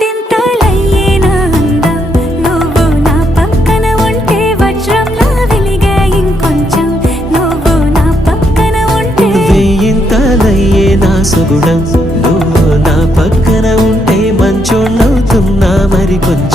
వందింతలయ్యేనా అందం నువ్వు నా పక్కన ఉంటే వజ్రంలా వెలిగే ఇంకొంచెం నువ్వు నా పక్కన ఉంటే వేయింతలయ్యేనా సుగుణం నువ్వు నా పక్కన ఉంటే మంచోళ్ళవుతున్నా మరి కొంచెం